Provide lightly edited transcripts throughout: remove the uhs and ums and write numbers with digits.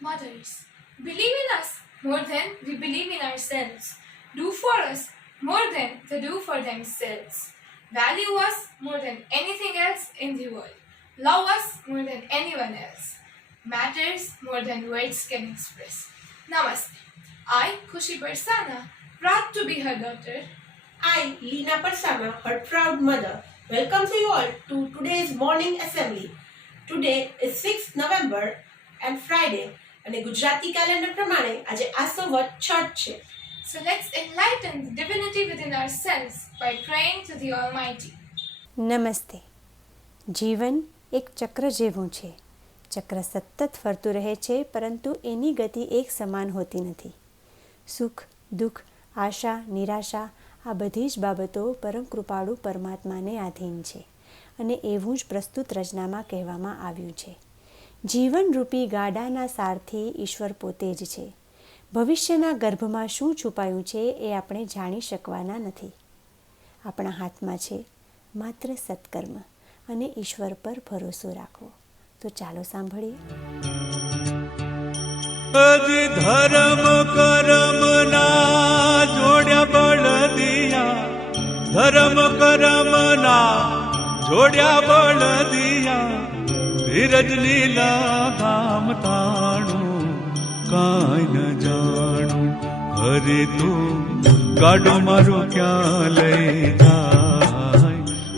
Mothers, believe in us more than we believe in ourselves. Do for us more than they do for themselves. Value us more than anything else in the world. Love us more than anyone else. Matters more than words can express. Namaste. I, Khushi Barsana, proud to be her daughter. I, Leena Parsana, her proud mother, welcome you all to today's morning assembly. Today is 6th November and Friday અને Gujarati calendar પ્રમાણે આજે આસો વદ છઠ છે. So let's enlighten the divinity within ourselves by praying to the Almighty. નમસ્તે. જીવન એક ચક્ર જેવું છે. ચક્ર સતત ફરતું રહે છે, પરંતુ એની ગતિ એક સમાન હોતી નથી. સુખ, દુઃખ, આશા, નિરાશા આ બધી જ બાબતો પરમ કૃપાળુ પરમાત્માને આધીન છે અને એવું જ પ્રસ્તુત રચનામાં કહેવામાં આવ્યું છે. જીવનરૂપી ગાડાના સારથી ઈશ્વર પોતે જ છે. ભવિષ્યના ગર્ભમાં શું છુપાયું છે એ આપણે જાણી શકવાના નથી. આપણા હાથમાં છે માત્ર સત્કર્મ અને ઈશ્વર પર ભરોસો રાખવો. તો ચાલો સાંભળીએ. ધર્મ કરમ ના જોડ્યા બળદિયા, ધર્મ કરમ ના જોડ્યા બળદિયા, ધીરજ લીલા ગામ તાણું કાંઈ ન જાણું. હરે તું ગાડો મારો ક્યાં લઈ જાય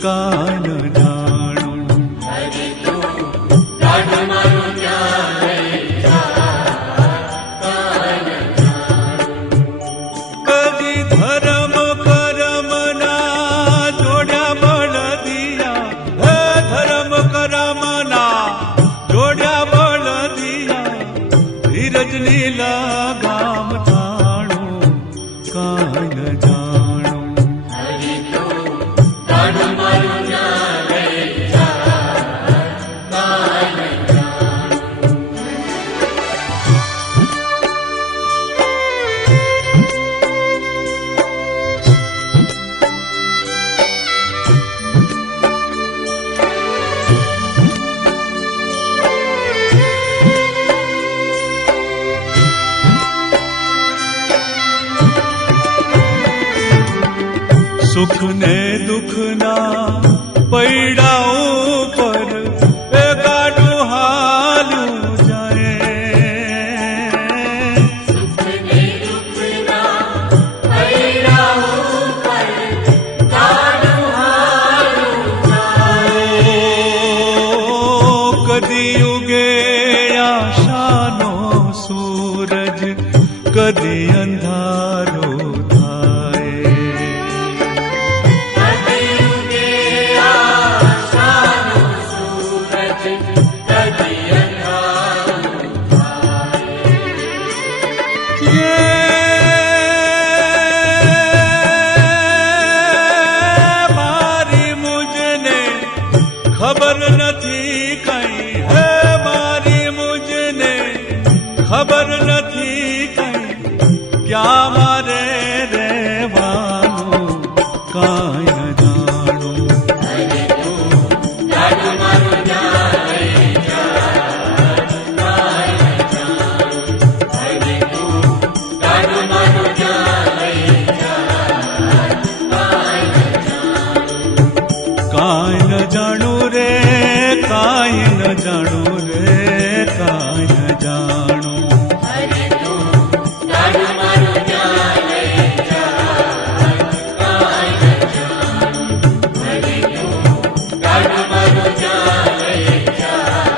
કાંઈ ન જાણું. હરે તું ગાડો મારો ક્યાં લઈ જાય કાંઈ ન જાણું. કદી ધર્મ કરમ ના જોડ્યા બળદિયા, હે ધર્મ કરમ ના જોડ્યા બળદિયા, ધીરજ લીલા ગામ તાણું કાંઈ ન જાણું. હરે તું ગાડો મારો ક્યાં લઈ જાય કાંઈ ન જાણું. સુખ ને દુઃખ ના પૈડા ઉપર એ ગાડું હાલું જાય. સુખ ને દુઃખ ના પૈડા ઉપર ગાડું હાલું જાય. કદી ઉગે આશાનો સૂરજ, કદી અંધારો ખબર નથી કઈ. હે મારી મુજને ખબર નથી કઈ, ક્યાં મારે રહેવાનું કાંઈ ન જાણું. હરે તું ગાડો મારો ક્યાં લઈ જાય કાંઈ ન જાણું. હરે તું ગાડો મારો ક્યાં લઈ જાય કાંઈ ન જાણું. કાંઈ ન જાણું રે, કાંઈ ન જાણું રે, કાંઈ ન જાણું. હરે તું ગાડો મારો ક્યાં લઈ જાય કાંઈ ન જાણું. હરે તું ગાડો મારો ક્યાં લઈ જાય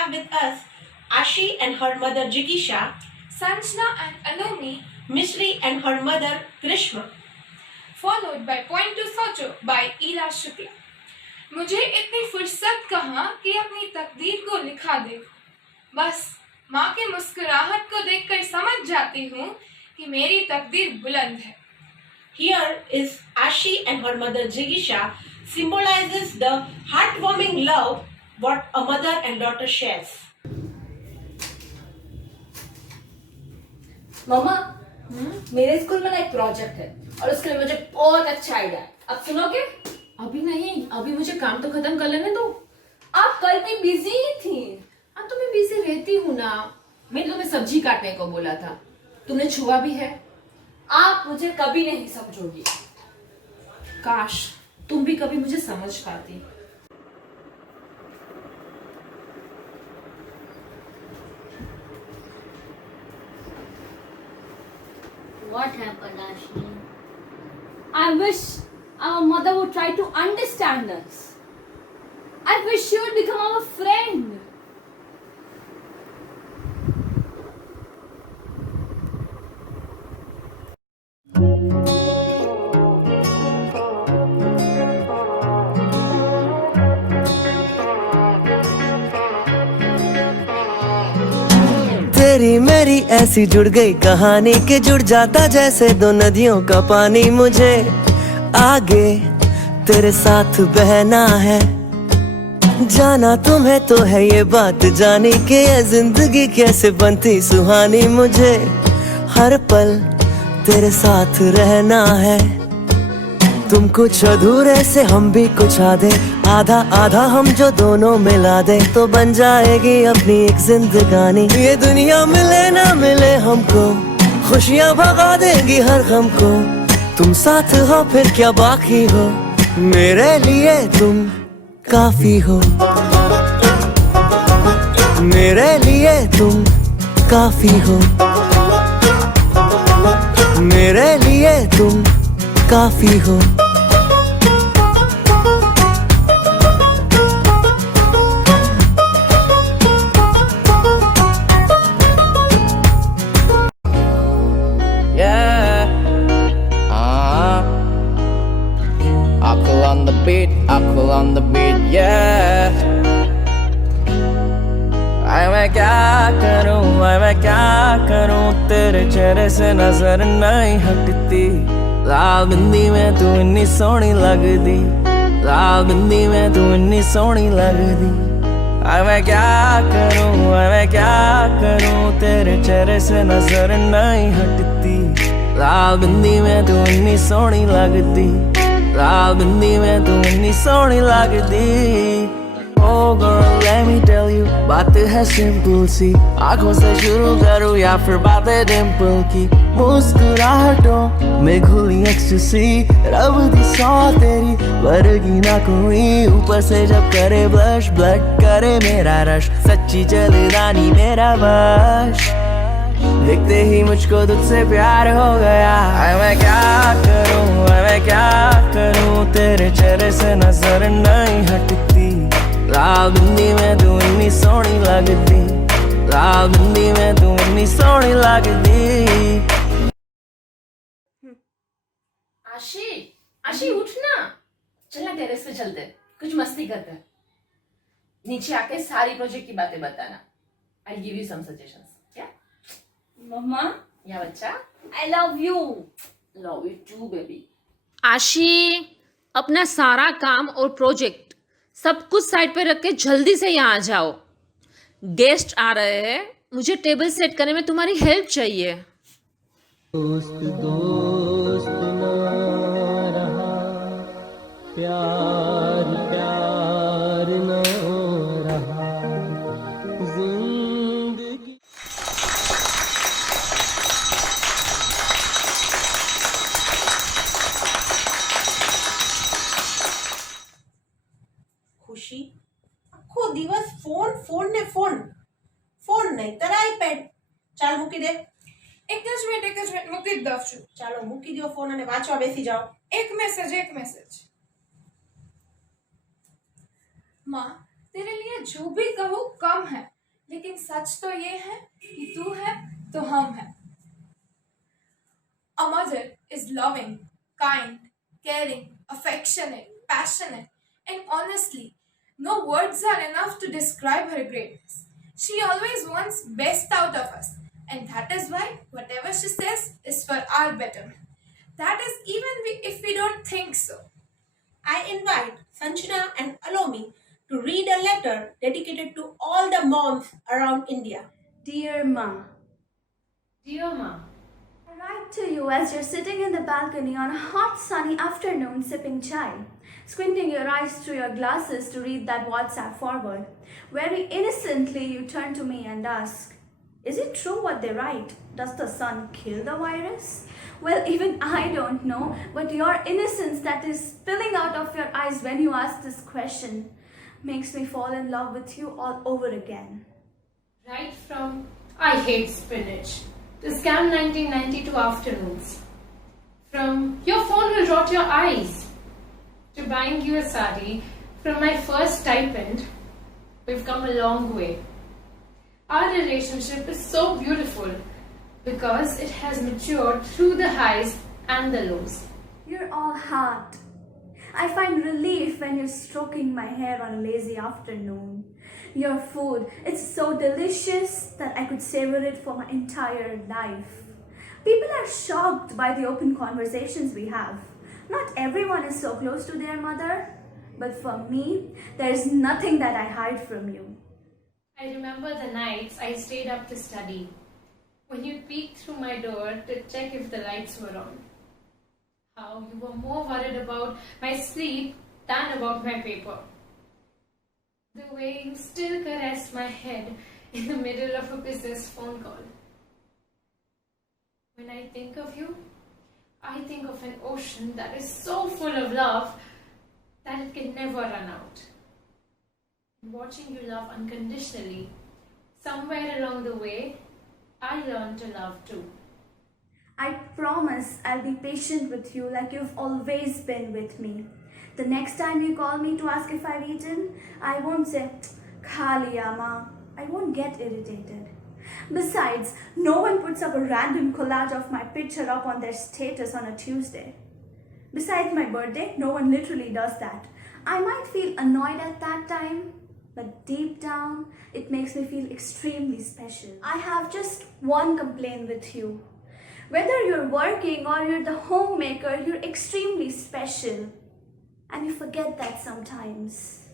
have with us Ashi and her mother Jigisha, Sanjna and Anomi, Mishri and her mother Grishma. followed by Point to Socho by Ila Shukla. मुझे इतनी फुर्सत कहाँ कि अपनी तकदीर को लिखा दे। बस माँ की मुस्कुराहट को देखकर समझ जाती हूँ कि मेरी तकदीर बुलंद है। Here is Ashi and her mother Jigisha symbolizes the heartwarming love what a mother and daughter shares. मम्मा मेरे स्कूल में ना एक प्रोजेक्ट है और उसके लिए मुझे बहुत अच्छा आइडिया है। अब सुनोगे? अभी नहीं, अभी मुझे काम तो खत्म कर लेने दो। आप कल भी बिजी ही थी। अब तो मैं बिजी रहती हूँ ना। मैंने तुम्हें सब्जी काटने को बोला था, तुमने छुआ भी है। आप मुझे कभी नहीं समझोगी। काश तुम भी कभी मुझे समझ पाती। What happened, Ashi? I wish our mother would try to understand us. I wish she would become our friend. तेरी मेरी ऐसी जुड़ गई कहानी कि जुड़ जाता जैसे दो नदियों का पानी। मुझे आगे तेरे साथ बहना है, जाना तुम्हें तो है ये बात जानी कि ये जिंदगी कैसे बनती सुहानी। मुझे हर पल तेरे साथ रहना है, तुम कुछ अधूरे से हम भी कुछ आधे, आधा आधा हम जो दोनों मिला दे तो बन जाएगी अपनी एक जिंदगानी। ये दुनिया मिले ना मिले हमको, खुशियाँ भगा देंगी हर गम को। तुम साथ हो फिर क्या बाकी हो, मेरे लिए तुम काफी हो। मेरे लिए तुम काफी हो, मेरे लिए तुम काफी हो। Aqua on the beat, yeah. मैं क्या करूं तेरे चेहरे से नजर नहीं हटती। लाल बिंदी में तू इतनी सोहनी लगदी, लाल बिंदी में तू इतनी सोहनी लगदी। मैं क्या करूं तेरे चेहरे से नजर नहीं हटती। लाल बिंदी में तू इतनी सोहनी लगदी, लाल बिंदी में तू इतनी सोहनी लगदी। Oh girl, let me tell you, बात है सिंपल सी। आँखों से शुरू करूँ या फिर बातें डिम्पल की। मुस्कुराहटों में घुली एक्सटेसी, रब दी सौ तेरी वर्गी ना कोई। ऊपर से जब करे ब्लश, ब्लड करे मेरा रश। सच्ची जलदानी मेरा वश, देखते ही मुझको तुझसे प्यार हो गया। मैं क्या करूं तेरे चेहरे से नजर नहीं हटती। लाल बिंदी में तू इतनी सोहनी लगदी, लाल बिंदी में तू इतनी सोहनी लगदी। आशी उठ ना, चलना टेरेस पे चलते, कुछ मस्ती करते हैं। नीचे आके सारी प्रोजेक्ट की बातें बताना। I'll give you some suggestions. Yeah? मम्मा, या बच्चा? I love you. Love you too, baby. आशी, अपना सारा काम और प्रोजेक्ट सब कुछ साइड पे रख के जल्दी से यहाँ आ जाओ। गेस्ट आ रहे हैं, मुझे टेबल सेट करने में तुम्हारी हेल्प चाहिए। दोस्त दोस्त ना रहा, प्यार प्यार ना रहा, जिंदगी। ખુશી આખો દિવસ ફોન ને ફોન નહીં તારા આઈપેડ ચાલ મૂકી દે। एक જ મિનિટ મૂકી જ દઉં છું। ચાલો મૂકી દો ફોન અને વાંચવા બેસી જાઓ। एक मैसेज। माँ, तेरे लिए जो भी कहूँ कम है। लेकिन सच तो ये है कि तू है तो हम हैं। A mother is loving, kind, caring, affectionate, passionate, and honestly, no words are enough to describe her greatness. She always wants best out of us, and that is why whatever she says is for our betterment. That is even if we don't think so. I invite Sanjana and Alomi to read a letter dedicated to all the moms around India. Dear Ma, Dear Ma, I write to you as you're sitting in the balcony on a hot sunny afternoon sipping chai, squinting your eyes through your glasses to read that WhatsApp forward. Very innocently you turn to me and ask, is it true what they write? Does the sun kill the virus? Well, even I don't know, but your innocence that is spilling out of your eyes when you ask this question makes me fall in love with you all over again. Right from I hate spinach to scam 1992 afternoons. From your phone will rot your eyes to buying you a sari from my first stipend, we've come a long way. Our relationship is so beautiful because it has matured through the highs and the lows. You're all heart. I find relief when you're stroking my hair on a lazy afternoon. Your food, it's so delicious that I could savor it for my entire life. People are shocked by the open conversations we have. Not everyone is so close to their mother, but for me, there is nothing that I hide from you. I remember the nights I stayed up to study, when you peeked through my door to check if the lights were on. How you were more worried about my sleep than about my paper. The way you still caressed my head in the middle of a business phone call. When I think of you, I think of an ocean that is so full of love that it can never run out. Watching you love unconditionally, somewhere along the way, I learned to love too. I promise I'll be patient with you like you've always been with me. The next time you call me to ask if I've eaten, I won't say, "Kha liya, Ma." I won't get irritated. Besides, no one puts up a random collage of my picture up on their status on a Tuesday. Besides my birthday, no one literally does that. I might feel annoyed at that time, but deep down, it makes me feel extremely special. I have just one complaint with you. Whether you're working or you're the homemaker, you're extremely special. And you forget that sometimes.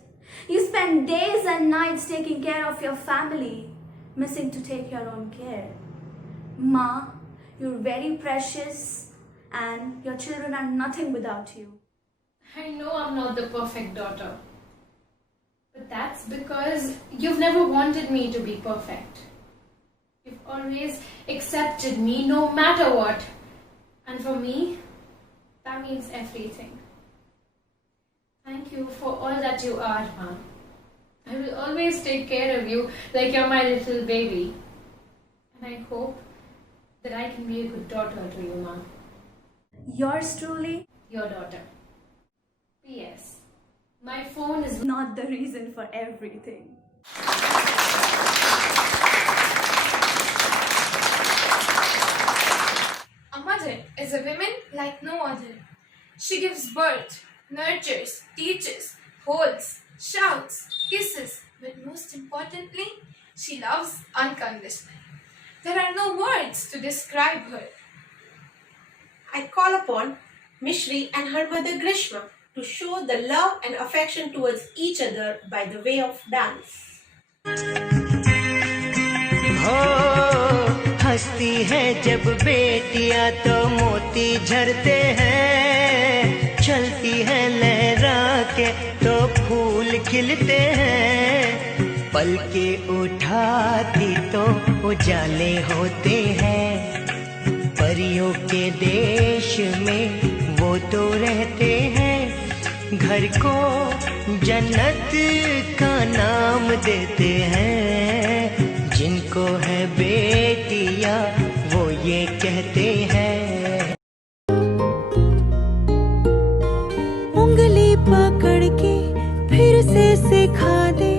You spend days and nights taking care of your family, missing to take your own care. Ma, you're very precious and your children are nothing without you. I know I'm not the perfect daughter. But that's because you've never wanted me to be perfect. You've always accepted me no matter what. And for me, that means everything. Thank you for all that you are, Ma. I will always take care of you like you're my little baby. And I hope that I can be a good daughter to you, Ma. Yours truly, Your daughter. P.S. My phone is not the reason for everything. A mother is a woman like no other. She gives birth, nurtures, teaches, holds, shouts, kisses, but most importantly, she loves unconditionally. There are no words to describe her. I call upon Mishri and her mother Grishma to show the love and affection towards each other by the way of dance. हो हंसती है जब बेटियां तो मोती झरते हैं, चलती है लहरा के तो फूल खिलते हैं, पलके उठाती तो उजाले होते हैं, परियों के देश में वो तो रहते हैं, घर को जन्नत का नाम देते हैं, जिनको है बेटियां वो ये कहते हैं। उंगली पकड़ के फिर से सिखा दे,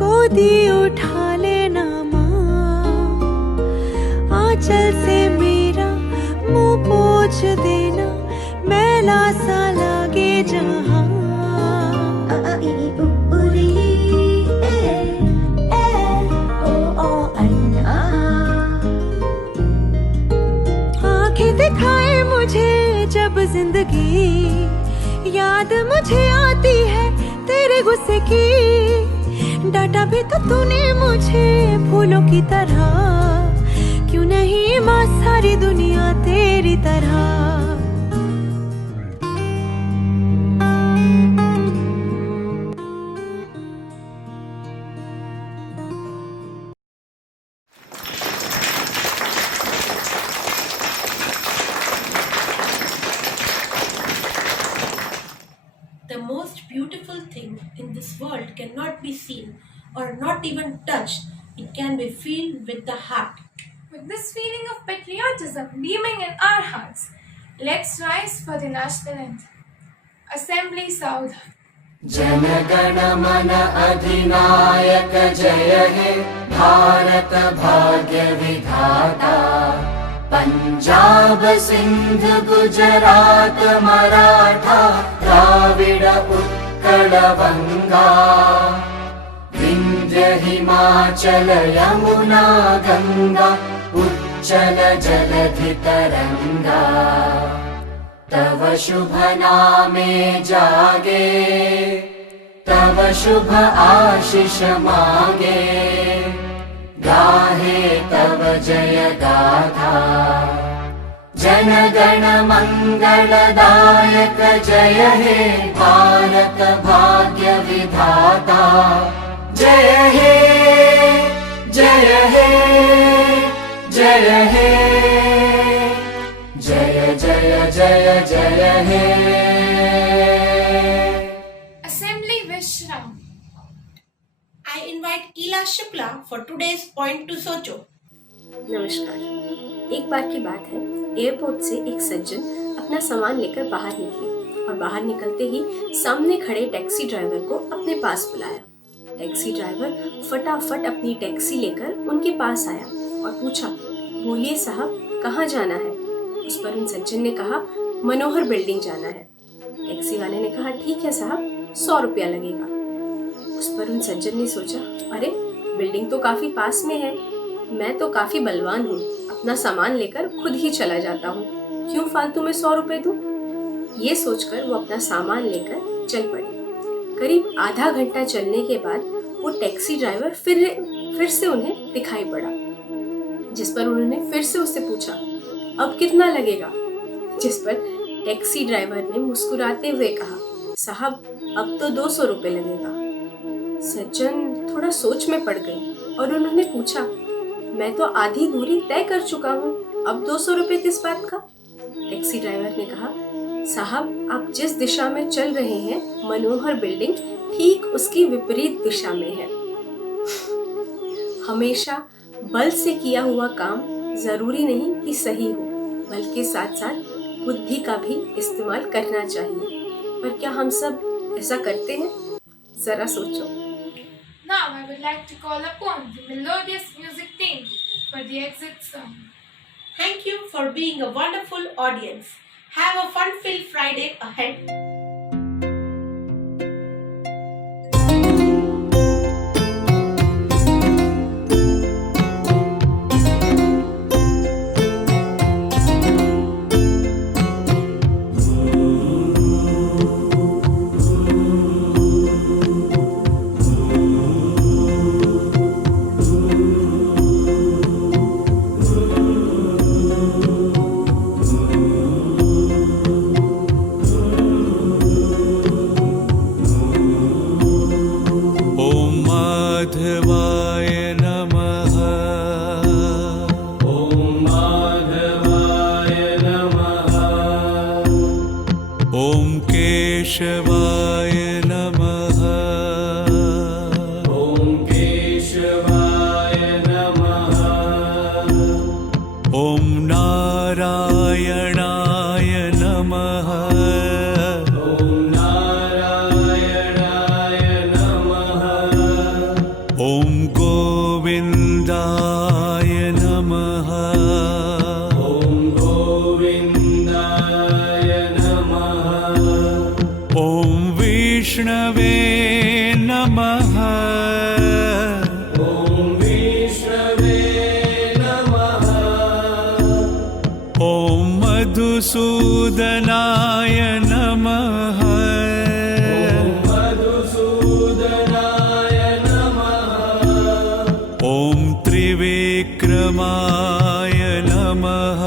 गोदी उठा लेना जिंदगी। याद मुझे आती है तेरे गुस्से की, डांटा भी तो तूने मुझे फूलों की तरह। क्यों नहीं माँ सारी दुनिया तेरी तरह। The most beautiful thing in this world cannot be seen or not even touched. It can be felt with the heart. With this feeling of patriotism beaming in our hearts, let's rise for the national anthem. Assembly Saudhan. जनगण मन अधिनायक जय हे भारत भाग्य विधाता। पंजाब सिंध गुजरात मराठा द्राविड उत्कल बंगा। विंध्य हिमाचल यमुना गंगा उच्चल जलधि तरंगा। तव शुभ नामे जागे तव शुभ आशीष मांगे। गाहे तव जय गाथा जन गण मंगलदायक जय हे भारत भाग्य विधाता। जय हे जय हे जय हे जय जय जय जय हे। Assembly Vishram. I invite Ila Shukla for today's Point to Socho. नमस्कार। एक बार की बात है, एयरपोर्ट से एक सज्जन अपना सामान लेकर बाहर निकले और बाहर निकलते ही सामने खड़े टैक्सी ड्राइवर को अपने पास बुलाया। टैक्सी ड्राइवर फटाफट अपनी टैक्सी लेकर उनके पास आया और पूछा, बोलिए साहब कहाँ जाना है? उस पर उन सज्जन ने कहा, मनोहर बिल्डिंग जाना है। टैक्सी वाले ने कहा, ठीक है साहब, 100 रुपया लगेगा। उस पर उन सज्जन ने सोचा, अरे बिल्डिंग तो काफी पास में है, मैं तो काफी बलवान हूँ, अपना सामान लेकर खुद ही चला जाता हूँ, क्यों फालतू में 100 रुपए दूँ? ये सोचकर वो अपना सामान लेकर चल पड़े। करीब आधा घंटा चलने के बाद वो टैक्सी ड्राइवर फिर से उन्हें दिखाई पड़ा, जिस पर उन्होंने फिर से उससे पूछा, अब कितना लगेगा? जिस पर टैक्सी ड्राइवर ने मुस्कुराते हुए कहा, साहब अब तो 200 रुपए लगेगा। सज्जन थोड़ा सोच में पड़ गई और उन्होंने पूछा, मैं तो आधी दूरी तय कर चुका हूँ, अब 200 रुपए किस बात का? टैक्सी ड्राइवर ने कहा, साहब आप जिस दिशा में चल रहे हैं, मनोहर बिल्डिंग ठीक उसकी विपरीत दिशा में है। हमेशा बल से किया हुआ काम जरूरी नहीं कि सही हो, बल्कि साथ साथ बुद्धि का भी इस्तेमाल करना चाहिए। पर क्या हम सब ऐसा करते हैं? जरा सोचो। Now I would like to call upon the melodious music team for the exit song. Thank you for being a wonderful audience. Have a fun-filled Friday ahead. केशवाय नमः। ॐ केशवाय नमः। ॐ नारायणाय नमः। ॐ नारायणाय नमः। ॐ गोविन्दाय नमः। ॐ गोविन्दाय नमः। ॐ विष्णवे नमः। ॐ विष्णवे नमः। ॐ मधु मधुसूदनाय नमः। ॐ त्रिविक्रमाय नमः।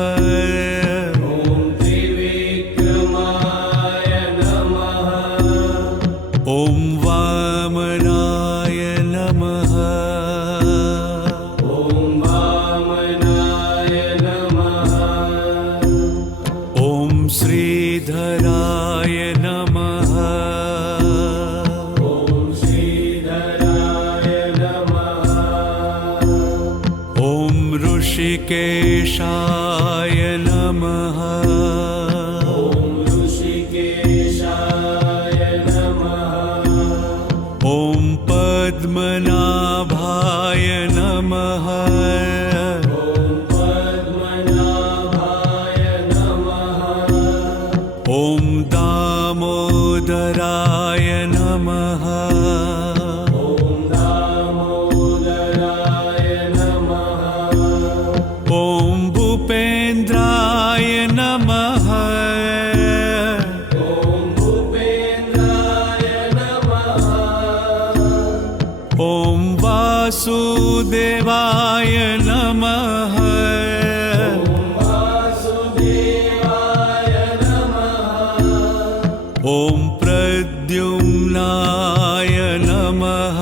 ॐ वामनाय नमः। ॐ श्रीधराय नमः। ॐ ऋषिकेशाय नमः। ॐ पद्मनाभाय नमः। ॐ दामोदराय नमः। ॐ भूपेन्द्राय नमः। ॐ वासुदेवाय नमः। ॐ प्रद्युम्नाय नमः।